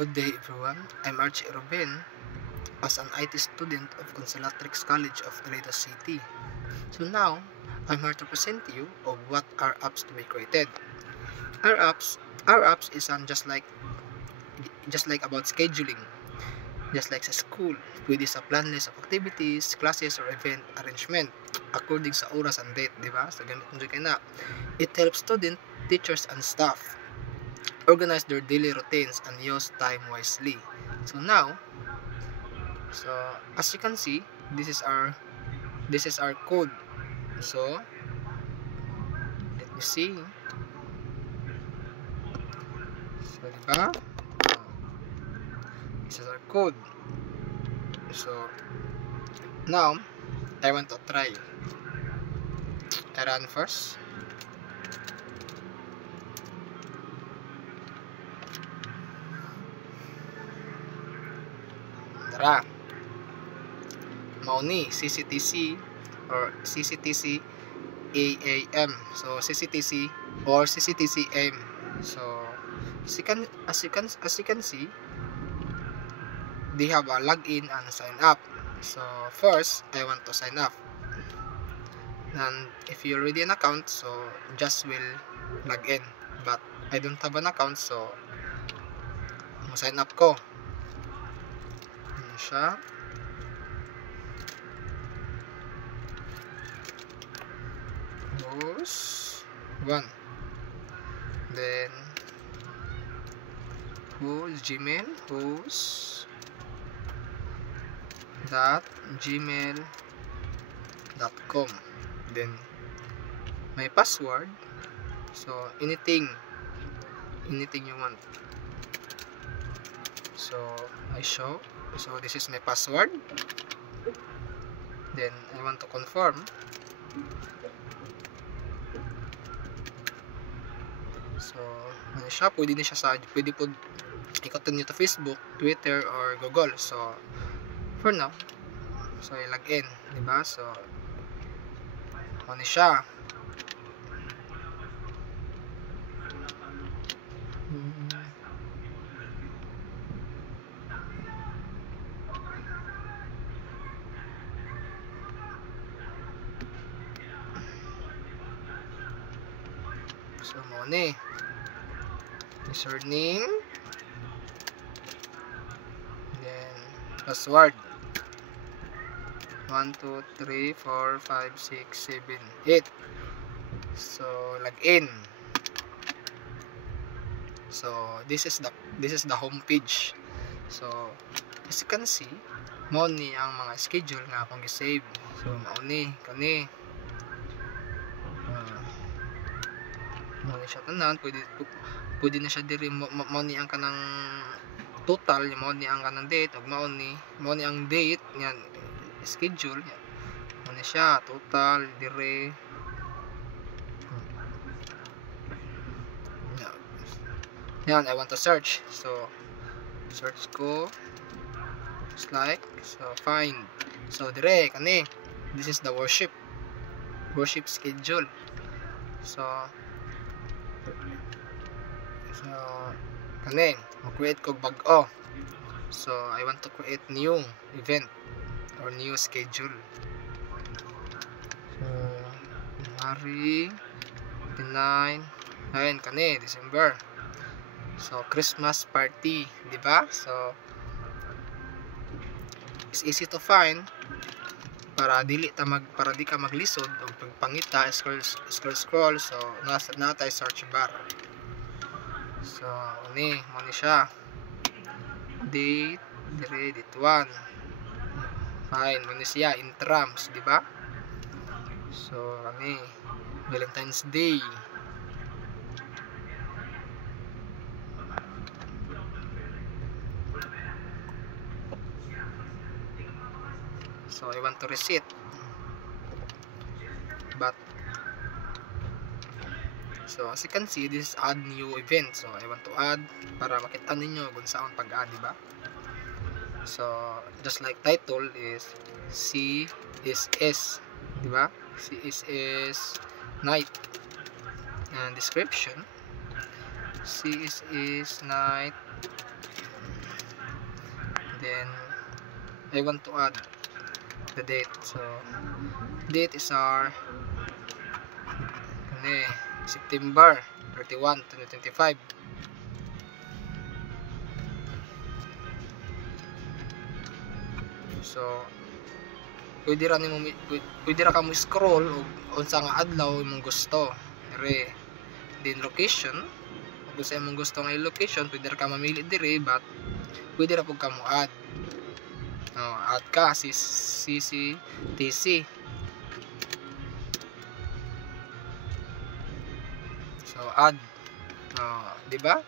Good day everyone, I'm Archie Ruben as an IT student of Consolatrix College of Toledo City. So now, I'm here to present to you of what are apps to be created. Our apps isn't just like about scheduling. Just like sa school, pwede sa plan list of activities, classes, or event arrangement according sa oras and date, di ba? So gamit mo na. It helps student, teachers, and staff organize their daily routines and use time wisely. So now, as you can see, this is our code. So let me see. So diba? This is our code. So now I want to try. I run first. Tara. Mauni CCTC or CCTC AAM. So CCTC or CCTC AM. So as you can see, they have a login and sign up. So first, I want to sign up. And if you already an account, so just will log in. But I don't have an account, so sign up ko. Ano siya? Host 1. Then Gmail host .gmail.com. Then my password, so anything you want. So I show, so this is my password. Then I want to confirm. So ano siya, pwede po ikotin nyo to Facebook, Twitter, or Google. So for now, so I log in, diba? So ano siya. So mo ni username, then password 1 2 3 4 5 6 7 8. So log in. So this is the home page. So as you can see, mo ni ang mga schedule nga akong gi-save. So mao ni kani mo ni siya tanan, pwede na siya diri mo ni ang kanang total, mo ni ang kanang date, ug mo ni ang date yan, schedule yan. Mo ni siya total diri. Yan, I want to search. So search ko like, so find. So dire kani, this is the worship schedule. So kani mag-create ko bag-o. So I want to create new event or new schedule. So January 29 ayun kani December. So Christmas party, di ba? So it's easy to find para di ka maglisod o pagpangita, scroll. So na tayo search bar. So mo ni siya date 1 fine, mo ni siya intrams, di ba? So Valentine's Day. So I want to reset, but so as you can see, this is add new event. So I want to add para makita ninyo kung saan pag-add, diba? So just like title is CSS, diba? CSS night, and description CSS night then I want to add the date. So date is our September 31, 2025. So pwede ra ka mo scroll og unsa nga adlaw imong gusto. Then location, kung sa imong gusto nga location, pwede ra ka mamili dire, but pwede ra pud ka mo add. Add ka CCTC. So add. Di ba?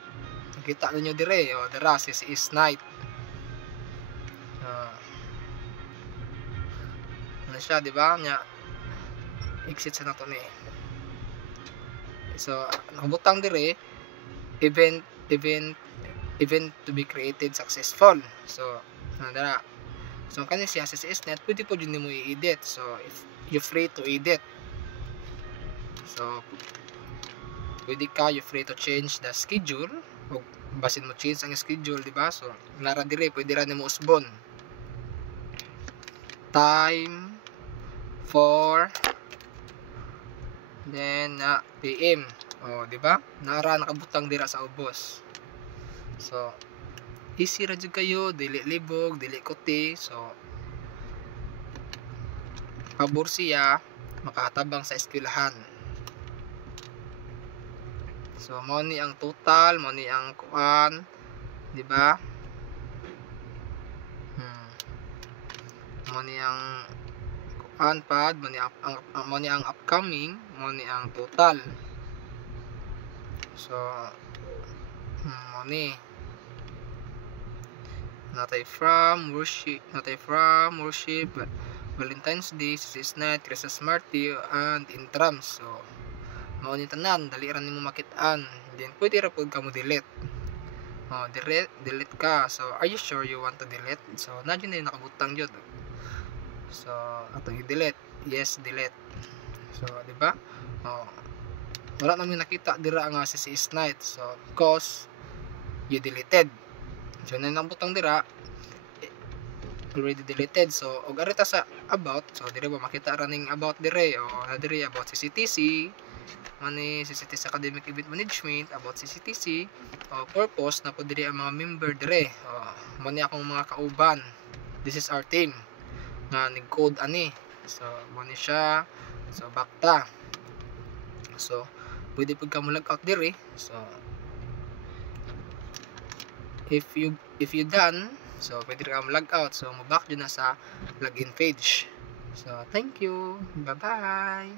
Nakita niyo dire, dara is night. Ano siya, di ba? Nya exit sa nato ni. So nakabutang dire event to be created successful. So dara. So kani siya sa SSNet, pwede po din mo i-edit. So if you free to edit. So pwede ka, you free to change the schedule. O basin mo change ang schedule, di ba? So nara dire, pwede ra nimo usbon. Time for then PM. Di ba? Nara nakabutang dira sa ubos. So easy ra jud kayo, dili libog, dili kuti. So pabor siya makatabang sa eskwelahan. So mo ni ang total, mo ni ang kuan, di ba? Mo ni ang kuan pad, mo ni ang upcoming, mo ni ang total. So mo ni natay from worship, Valentine's Day, SSNet, Christmas Marty, and intrams. So mao ni tanan, dali ra nimo makit-an. Then pwede ra pud ka mo delete. Delete ka. So are you sure you want to delete? So na jud nakabutang jud. So atong i-delete. Yes, delete. So di ba? Wala namin nakita dira nga si SSNet. So because you deleted. So na butang dira already deleted. So og arita sa about, so dire ba makita ra ning about dire, dire about CCTC, mani CCTC Academic Event Management, about CCTC, purpose na po dire ang mga member dire. Mani akong mga kauban. This is our team nga nag-code ani. So mani siya. So bakta. So pwede pud ka mo log out dire. So if you done, so pwede ka mo log out. So mo back dyan na sa login page. So thank you. Bye bye.